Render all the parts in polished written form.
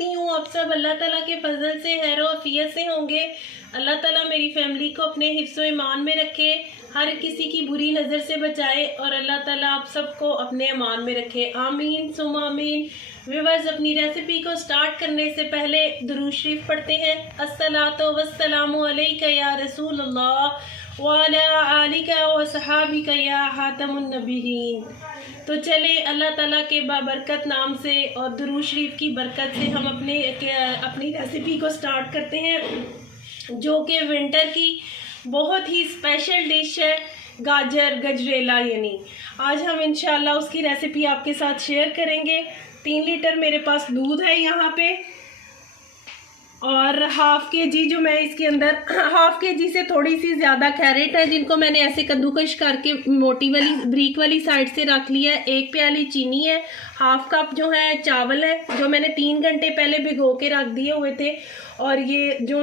करती हूँ आप सब अल्लाह ताला के फजल से खैर आफियत से होंगे। अल्लाह ताला मेरी फैमिली को अपने हिफ्ज़ो ईमान में रखे, हर किसी की बुरी नज़र से बचाए और अल्लाह ताला आप सबको अपने ईमान में रखे। आमीन सुम आमीन। व्यूअर्स, अपनी रेसिपी को स्टार्ट करने से पहले दुरूद शरीफ पढ़ते हैं। अस्सलातु वस्सलामु अलैका या रसूलल्लाह व अला आलिका व सहाबिका या खातमुन नबिय्यीन। तो चले अल्लाह ताला के बाबरकत नाम से और दुरूद शरीफ की बरकत से हम अपनी रेसिपी को स्टार्ट करते हैं, जो कि विंटर की बहुत ही स्पेशल डिश है, गाजर गजरेला। यानी आज हम इंशाल्लाह उसकी रेसिपी आपके साथ शेयर करेंगे। 3 लीटर मेरे पास दूध है यहाँ पे और हाफ़ के जी जो मैं इसके अंदर हाफ़ के जी से थोड़ी सी ज़्यादा कैरेट है, जिनको मैंने ऐसे कद्दूकश करके मोटी वाली ब्रीक वाली साइड से रख लिया है। 1 प्याली चीनी है, हाफ़ कप जो है चावल है जो मैंने 3 घंटे पहले भिगो के रख दिए हुए थे, और ये जो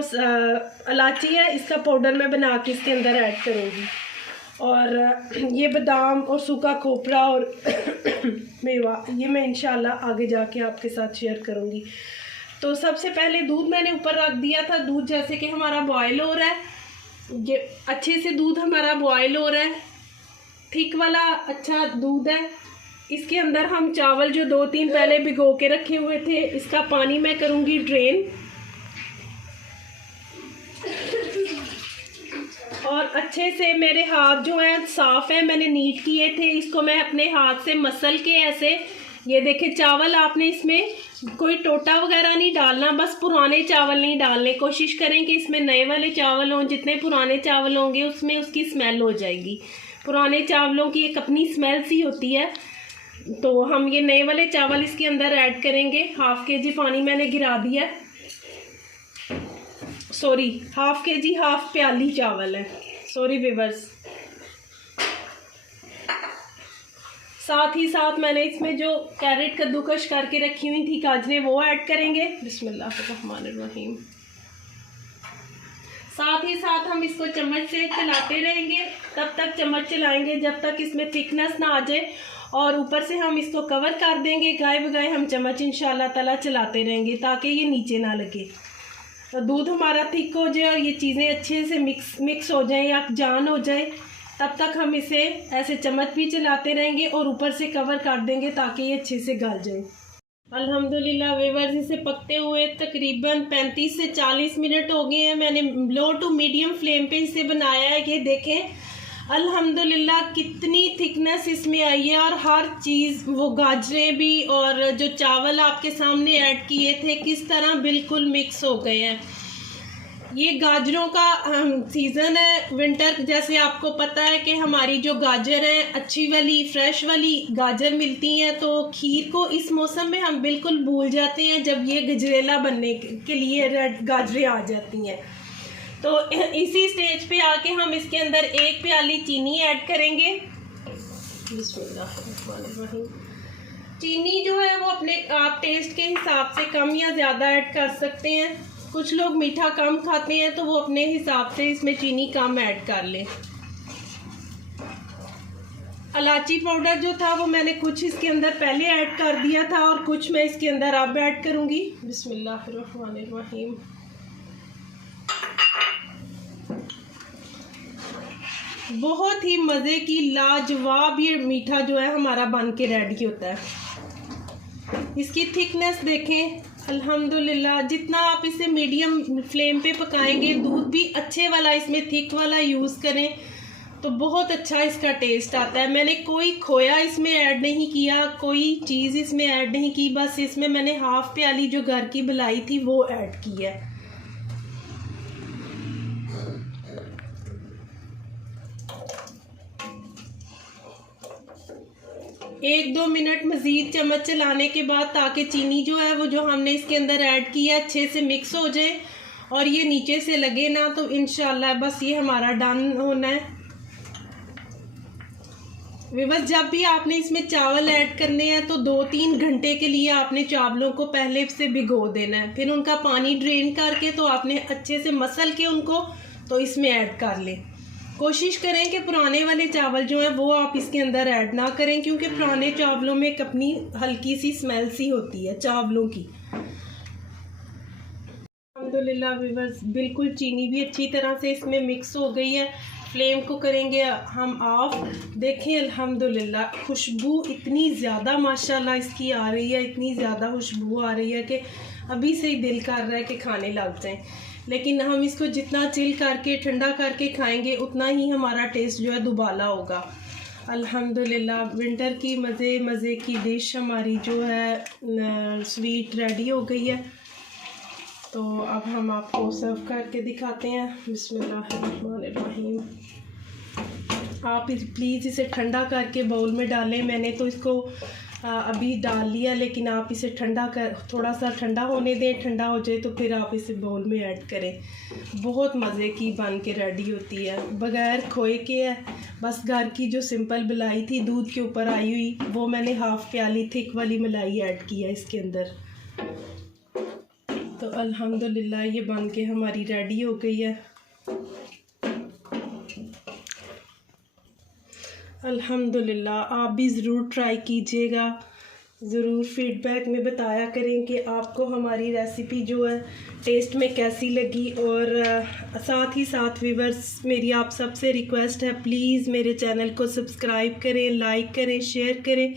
इलायची है इसका पाउडर मैं बना के इसके अंदर ऐड करूँगी, और ये बादाम और सूखा खोपरा और मेवा ये मैं इंशाल्लाह आगे जाके आपके साथ शेयर करूँगी। तो सबसे पहले दूध मैंने ऊपर रख दिया था। दूध जैसे कि हमारा बॉयल हो रहा है, ये अच्छे से दूध हमारा बॉयल हो रहा है, थिक वाला अच्छा दूध है। इसके अंदर हम चावल जो 2-3 पहले भिगो के रखे हुए थे, इसका पानी मैं करूँगी ड्रेन, और अच्छे से मेरे हाथ जो हैं साफ़ है, मैंने नीट किए थे। इसको मैं अपने हाथ से मसल के ऐसे, ये देखें चावल आपने इसमें कोई टोटा वगैरह नहीं डालना, बस पुराने चावल नहीं डालने। कोशिश करें कि इसमें नए वाले चावल हों, जितने पुराने चावल होंगे उसमें उसकी स्मेल हो जाएगी। पुराने चावलों की एक अपनी स्मेल सी होती है, तो हम ये नए वाले चावल इसके अंदर ऐड करेंगे। हाफ़ के जी पानी मैंने गिरा दिया, सॉरी हाफ़ के जी हाफ़ प्याली चावल है, सॉरी व्यूअर्स। साथ ही साथ मैंने इसमें जो कैरेट कद्दूकश करके रखी हुई थी गाजरें, वो ऐड करेंगे। बिस्मिल्लाहिर्रहमानिर्रहीम। साथ ही साथ हम इसको चम्मच से चलाते रहेंगे, तब तक चम्मच चलाएंगे जब तक इसमें थिकनेस ना आ जाए, और ऊपर से हम इसको कवर कर देंगे। गाय बगाए हम चम्मच इंशाल्लाह ताला चलाते रहेंगे ताकि ये नीचे ना लगे। तो दूध हमारा थिक हो जाए और ये चीज़ें अच्छे से मिक्स हो जाएं या जान हो जाए, तब तक हम इसे ऐसे चम्मच भी चलाते रहेंगे और ऊपर से कवर कर देंगे ताकि ये अच्छे से गल जाए। अल्हम्दुलिल्लाह व्यूअर्स, इसे पकते हुए तकरीबन 35 से 40 मिनट हो गए हैं। मैंने लो टू मीडियम फ्लेम पे इसे बनाया है। ये देखें अल्हम्दुलिल्लाह कितनी थिकनेस इसमें आई है, और हर चीज़, वो गाजरें भी और जो चावल आपके सामने ऐड किए थे किस तरह बिल्कुल मिक्स हो गए हैं। ये गाजरों का सीज़न है विंटर, जैसे आपको पता है कि हमारी जो गाजर है अच्छी वाली फ्रेश वाली गाजर मिलती हैं, तो खीर को इस मौसम में हम बिल्कुल भूल जाते हैं जब ये गजरेला बनने के लिए रेड गाजरें आ जाती हैं। तो इसी स्टेज पे आके हम इसके अंदर 1 प्याली चीनी ऐड करेंगे। बिस्मिल्लाहिर्रहमानिर्रहीम। चीनी जो है वो अपने आप टेस्ट के हिसाब से कम या ज़्यादा ऐड कर सकते हैं। कुछ लोग मीठा कम खाते हैं तो वो अपने हिसाब से इसमें चीनी कम ऐड कर लें। इलायची पाउडर जो था वो मैंने कुछ इसके अंदर पहले ऐड कर दिया था और कुछ मैं इसके अंदर अब ऐड करूँगी। बिस्मिल्लाहिर्रहमानिर्रहीम। बहुत ही मज़े की लाजवाब ये मीठा जो है हमारा बन के रेडी होता है। इसकी थिकनेस देखें अल्हम्दुलिल्लाह, जितना आप इसे मीडियम फ्लेम पे पकाएंगे, दूध भी अच्छे वाला इसमें थिक वाला यूज़ करें तो बहुत अच्छा इसका टेस्ट आता है। मैंने कोई खोया इसमें ऐड नहीं किया, कोई चीज़ इसमें ऐड नहीं की, बस इसमें मैंने हाफ़ प्याली जो घर की मलाई थी वो ऐड की है। एक 2 मिनट मज़ीद चम्मच चलाने के बाद, ताकि चीनी जो है वो जो हमने इसके अंदर ऐड की है अच्छे से मिक्स हो जाए और ये नीचे से लगे ना, तो इंशाल्लाह बस ये हमारा डन होना है। बस जब भी आपने इसमें चावल ऐड करने हैं तो 2-3 घंटे के लिए आपने चावलों को पहले से भिगो देना है, फिर उनका पानी ड्रेन करके तो आपने अच्छे से मसल के उनको तो इसमें ऐड कर लें। कोशिश करें कि पुराने वाले चावल जो हैं वो आप इसके अंदर ऐड ना करें, क्योंकि पुराने चावलों में एक अपनी हल्की सी स्मेल सी होती है चावलों की। अल्हम्दुलिल्लाह व्यूअर्स बिल्कुल चीनी भी अच्छी तरह से इसमें मिक्स हो गई है। फ्लेम को करेंगे हम ऑफ। देखें अल्हम्दुलिल्लाह खुशबू इतनी ज़्यादा माशाल्लाह इसकी आ रही है, इतनी ज़्यादा खुशबू आ रही है कि अभी से ही दिल कर रहा है कि खाने लग जाएं। लेकिन हम इसको जितना चिल करके ठंडा करके खाएंगे उतना ही हमारा टेस्ट जो है दुबाला होगा। अल्हम्दुलिल्लाह विंटर की मज़े की डिश हमारी जो है स्वीट रेडी हो गई है। तो अब हम आपको सर्व करके दिखाते हैं। बिस्मिल्लाहिर्रहमानिर्रहीम। आप प्लीज़ इसे ठंडा करके बाउल में डालें। मैंने तो इसको अभी डाल लिया, लेकिन आप इसे थोड़ा सा ठंडा होने दें। ठंडा हो जाए तो फिर आप इसे बाउल में ऐड करें। बहुत मज़े की बन के रेडी होती है, बग़ैर खोए के है। बस घर की जो सिंपल मलाई थी दूध के ऊपर आई हुई, वो मैंने हाफ़ प्याली थिक वाली मलाई ऐड की है इसके अंदर। तो अल्हम्दुलिल्लाह ये बन के हमारी रेडी हो गई है। अल्हम्दुलिल्लाह आप भी ज़रूर ट्राई कीजिएगा। ज़रूर फीडबैक में बताया करें कि आपको हमारी रेसिपी जो है टेस्ट में कैसी लगी। और साथ ही साथ व्यूअर्स मेरी आप सबसे रिक्वेस्ट है, प्लीज़ मेरे चैनल को सब्सक्राइब करें, लाइक करें, शेयर करें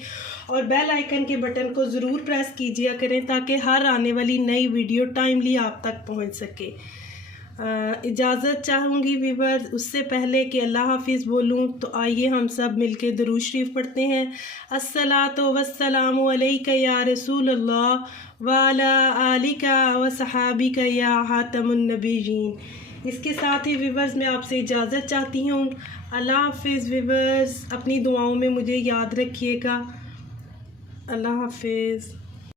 और बेल आइकन के बटन को ज़रूर प्रेस कीजिए करें ताकि हर आने वाली नई वीडियो टाइमली आप तक पहुंच सके। इजाज़त चाहूँगी व्यूअर्स, उससे पहले कि अल्लाह हाफिज़ बोलूँ तो आइए हम सब मिलके दुरूद शरीफ पढ़ते हैं। अस्सलातु वस्सलामु अलैका या रसूल अल्लाह व अला आलिका व सहाबिका या हातमुन नबिय्यीन। इसके साथ ही व्यूअर्स मैं आपसे इजाज़त चाहती हूँ। अल्लाह हाफिज़ व्यूअर्स, अपनी दुआओं में मुझे याद रखिएगा। अल्लाह हाफिज़।